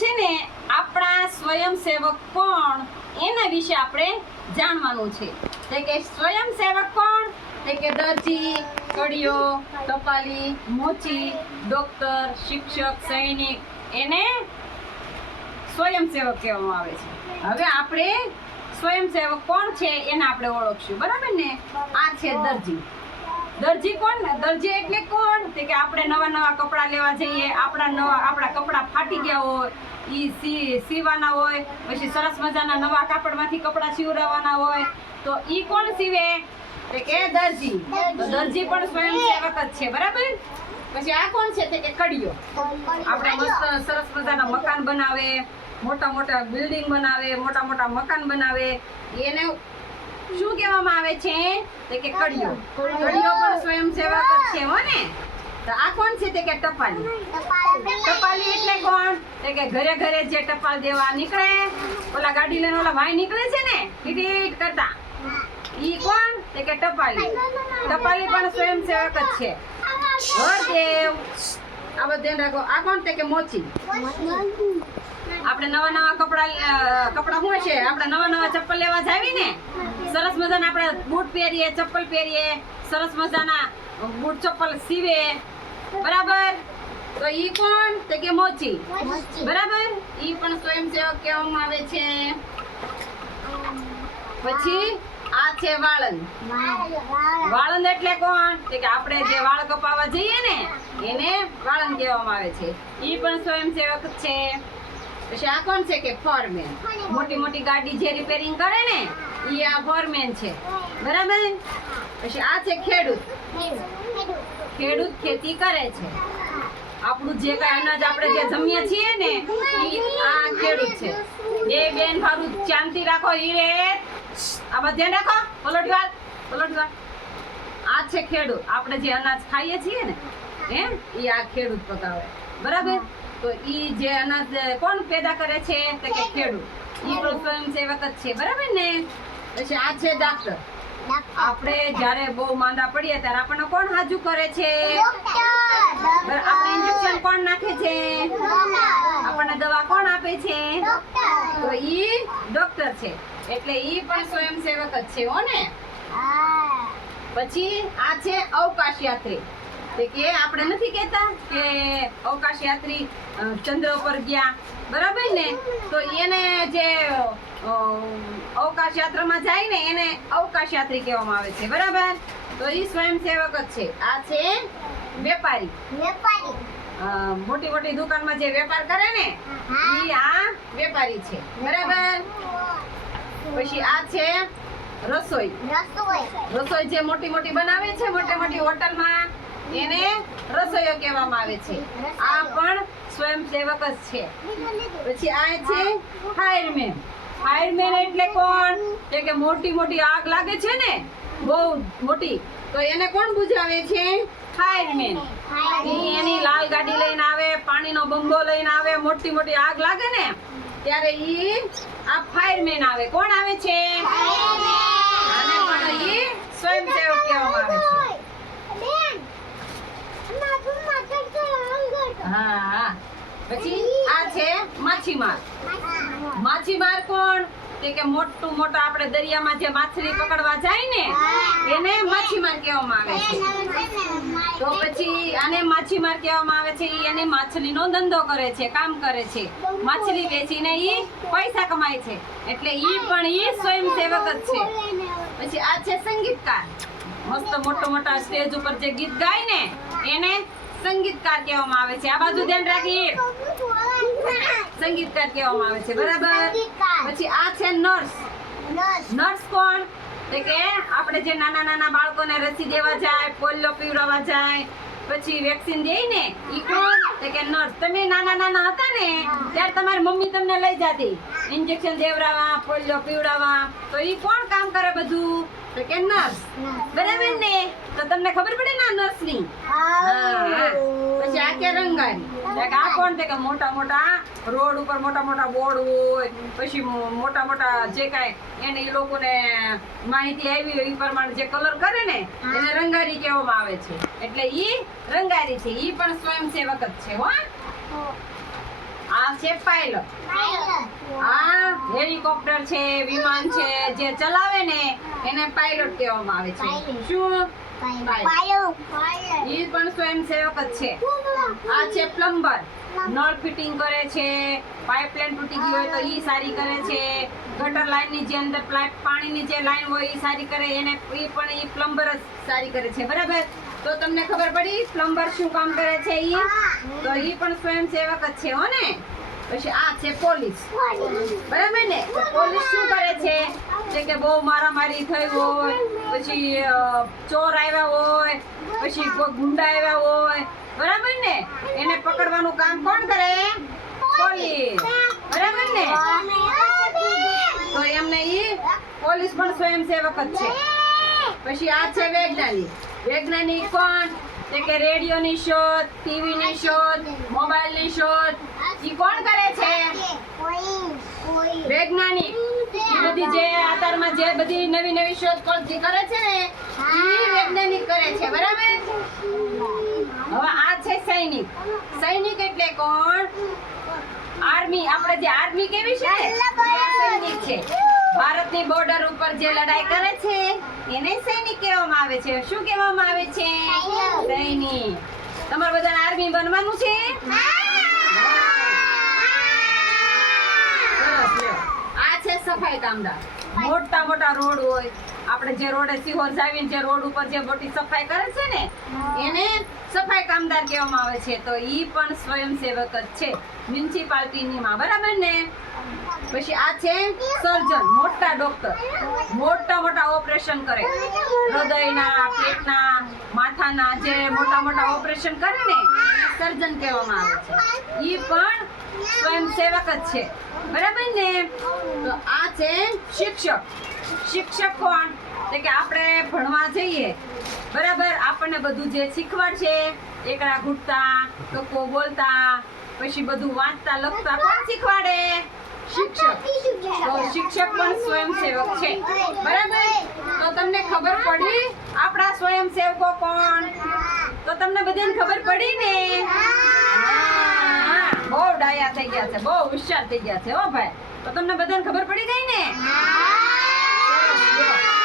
છે ને આપણા સ્વયંસેવક કોણ એના વિશે આપણે જાણવાનું છે. એટલે કે સ્વયંસેવક કોણ? એટલે કે દરજી, કડિયો, ટપાલી, મોચી, ડોક્ટર, શિક્ષક, સૈનિક એને સ્વયંસેવક કહેવામાં આવે છે. હવે આપણે સ્વયંસેવક કોણ છે એને આપણે ઓળખશું, બરાબર ને? આ છે દરજી. દરજી કોણ? દરજી એટલે કોણ? કે આપણે નવા કપડાં લેવા જઈએ, આપણા કપડાં ફાટી ગયા હોય ઈ સીવાના હોય, પછી સરસ મજાના નવા કાપડમાંથી કપડાં સીવડાવવાના હોય તો ઈ કોણ સીવે? કે દરજી. તો દરજી પણ સ્વયંસેવક જ છે, બરાબર? પછી આ કોણ છે? કે કડિયો. આપણે મસ્ત સરસ મજાના મકાન બનાવે, મોટા બિલ્ડિંગ બનાવે, મોટા મકાન બનાવે, એને શું કહેવામાં આવે છે? કે કડિયો. કડિયો પણ સ્વયંસેવક જ છે, હો ને? તો આ કોણ છે? કે ટપાલી. ટપાલી એટલે કોણ? કે ઘરે જે ટપાલ દેવા નીકળે, ઓલા ગાડી લઈને ઓલા ભાઈ નીકળે છે ને ટીટ કરતા, ઈ કોણ? કે ટપાલી. ટપાલી પણ સ્વયંસેવક જ છે. ઘરદેવ, આ બધું ધ્યાન રાખો. આ કોણ? કે મોચી. આપણે નવા કપડા શું છે? આપણે નવા ચપ્પલ લેવા જાવી ને, સરસ મજાના આપણે બૂટ પહેરીએ, ચપ્પલ પહેરીએ, સરસ મજાના બૂટ ચપ્પલ સીવે, બરાબર? તો ઈ કોણ? કે મોચી, બરાબર? ઈ પણ સ્વયંસેવક કહેવામાં આવે છે. પછી આ છે વાળંદ. વાળંદ એટલે કોણ? કે આપણે જે વાળ કપાવવા જઈએ ને એને વાળંદ કહેવામાં આવે છે. ઈ પણ સ્વયંસેવક છે. પછી આ કોણ છે? કે ફોરમેન. મોટી ગાડી જે રિપેરિંગ કરે ને ઈ આ ફોરમેન છે, બરાબર? પછી આ છે ખેડૂત. ખેડૂત ખેતી કરે છે. આપણું જે કઈ અનાજ આપણે જે જમીએ છીએ ને ઈ આ ખેડૂત છે. બે બેન ભારું શાંતિ રાખો. ઈ રે આ બધું ધ્યાન રાખો. પલટવાર. આ છે ખેડૂત. આપણે જે અનાજ ખાઈએ છીએ ને ઈ આ ખેડૂત પકાવે, બરાબર? તો ઈ જે અનાજ કોણ પેદા કરે છે? કે ખેડૂત. ઈ પણ સ્વયંસેવક જ છે, બરાબર ને? પછી આ છે ડોક્ટર. આપણે જ્યારે બહુ માંદા પડીએ ત્યારે આપણને કોણ હાજુ કરે છે? આપણે ઇન્જેક્શન કોણ નાખે છે? આપણને દવા કોણ આપે છે? તો ઈ ડોક્ટર છે. એટલે ઈ પણ સ્વયંસેવક જ છે, હો ને? પછી આ છે અવકાશ યાત્રી. કે આપણે નથી કહેતા કે અવકાશ યાત્રી ચંદ્ર પર ગયા, બરાબર ને? તો એને જે અવકાશ યાત્રામાં જાય ને એને અવકાશ યાત્રી કહેવામાં આવે છે, બરાબર? તો ઈ સ્વયંસેવક જ છે. આ છે વેપારી. મોટી દુકાનમાં જે વેપાર કરે ને ઈ આ વેપારી છે, બરાબર? પછી આ છે રસોઈ. રસોઈ જે મોટી બનાવે છે, મોટી હોટલમાં એને રસોઈયો કહેવામાં આવે છે. આ પણ સ્વયંસેવક જ છે. પછી આ છે ફાયરમેન. ફાયરમેન એટલે કોણ? કે મોટી આગ લાગે છે ને, બહુ મોટી, તો એને કોણ બુઝાવે છે? ફાયરમેન. એની લાલ ગાડી લઈને આવે, પાણીનો બંબો લઈને આવે, મોટી આગ લાગે ને ત્યારે ઈ આ ફાયરમેન આવે. કોણ આવે છે? આને પણ ઈ સ્વયંસેવક કહેવામાં આવે છે. હા. પછી આ છે માછીમાર. માછીમાર કોણ? કે મોટા આપણે દરિયામાં જે માછલી પકડવા જાય ને એને માછીમાર કહેવામાં આવે છે. તો પછી આને માછીમાર કહેવામાં આવે છે. એને માછલીનો ધંધો કરે છે, કામ કરે છે, માછલી વેચીને ઈ પૈસા કમાય છે. એટલે ઈ પણ ઈ સ્વયંસેવક જ છે. પછી આ છે સંગીતકાર. મસ્ત મોટા સ્ટેજ ઉપર જે ગીત ગાય ને એને સંગીતકાર કહેવામાં આવે છે. આ બાજુ ધ્યાન રાખી. સંગીતકાર કહેવામાં આવે છે, બરાબર? પછી આ છે નર્સ. નર્સ કોણ? કે આપણે જે નાના બાળકોને રસી દેવા જાય, પોલિયો પીવડાવવા જાય, પછી વેક્સિન દે ને ઈ કોણ? કે નર્સ. તમે નાના હતા ને ત્યારે તમારી મમ્મી તમને લઈ જતી ઇન્જેક્શન દેવડાવવા, પોલિયો પીવડાવવા. તો ઈ કોણ કામ કરે બધું? કે નર્સ, બરાબર ને? તો તમને ખબર પડે ને નર્સ ની. પછી આ કે રંગારી. આ કોણ? કે મોટા રોડ ઉપર મોટા બોર્ડ હોય, પછી મોટા જે કાંઈ એને ઈ લોકોને માહિતી આવી હોય એ પ્રમાણે જે કલર કરે ને એને રંગારી કહેવામાં આવે છે. એટલે ઈ રંગારી છે. ઈ પણ સ્વયંસેવક જ છે, હો. આ છે પાયલટ. આ હેલિકોપ્ટર છે, વિમાન છે, જે ચલાવે ને એને પાયલટ કહેવામાં આવે છે. શું? ઈ પણ સ્વયંસેવક જ છે. આ છે પ્લમ્બર, નળ ફિટિંગ કરે છે, પાઇપલાઇન તૂટી ગઈ હોય તો ઈ સારી કરે છે, ગટર લાઈન ની જે અંદર પાણીની જે લાઈન હોય ઈ સારી કરે, એને ઈ પણ ઈ પ્લમ્બર જ સારી કરે છે. બરાબર? તો તમને ખબર પડી પ્લમ્બર શું કામ કરે છે ઈ? તો ઈ પણ સ્વયંસેવક જ છે હો ને. પછી આ છે પોલીસ. બરાબર ને? તો પોલીસ શું કરે છે? જે કે બહુ મારામારી થઈ હોય, પછી ચોર આવ્યા હોય, પછી કોઈ ગુંડા આવ્યા હોય, બરાબર ને, એને પકડવાનું કામ કોણ કરે? પોલીસ. બરાબર ને? તો એમને ઈ પોલીસ પણ સ્વયંસેવક જ છે. પછી આ છે વૈજ્ઞાનિક. વૈજ્ઞાનિક કોણ? તે કે રેડિયોની શોધ, ટીવીની શોધ, મોબાઈલની શોધ ઈ કોણ કરે છે? વૈજ્ઞાનિક. ઈ બધી જે અત્યારમાં જે બધી નવી નવી શોધખોળ જે કરે છે ને ઈ વૈજ્ઞાનિક કરે છે. બરાબર? હવે આ છે સૈનિક. સૈનિક એટલે કોણ? આર્મી. આપણે જે આર્મી કેવી છે ને એ સૈનિક છે. ભારતની બોર્ડર ઉપર જે લડાઈ કરે છે એને સૈનિક કહેવામાં આવે છે. શું કહેવામાં આવે છે? સૈનિક. તમારે બધાને આર્મી બનવાનું છે? સરસ લ્યો. આ છે સફાઈ કામદાર. મોટા મોટા રોડ હોય, આપણે જે રોડે સિહોર જાવીને જે રોડ ઉપર જે મોટી સફાઈ કરે છે ને એને સફાઈ કામદાર કહેવામાં આવે છે. તો ઈ પણ સ્વયંસેવક જ છે મ્યુનિસિપાલિટીની માં. બરાબર ને? પછી આ છે સર્જન, મોટા ડોક્ટર. મોટા મોટા ઓપરેશન કરે, હૃદયના, પેટના, માથાના જે મોટા મોટા ઓપરેશન કરે ને સર્જન કહેવામાં આવે છે. ઈ પણ સ્વયંસેવક જ છે. બરાબર ને? તો આ છે શિક્ષક. શિક્ષક કોણ? એટલે કે આપણે ભણવા જઈએ, બરાબર, આપણને બધું જે શીખવાડશે, એકડા ઘૂંટતા, કક્કો બોલતા, પછી બધું વાંચતા લખતા કોણ શીખવાડે? શિક્ષક. તો શિક્ષક પણ સ્વયંસેવક છે. બરાબર? તો તમને ખબર પડી આપણા સ્વયંસેવકો કોણ? તો તમને બધાને ખબર પડી ને? હા, બહુ ડાયા થઈ ગયા છે, બહુ હોશિયાર થઈ ગયા છે હો ભાઈ. તો તમને બધાને ખબર પડી ગઈ ને? સરસ લ્યો.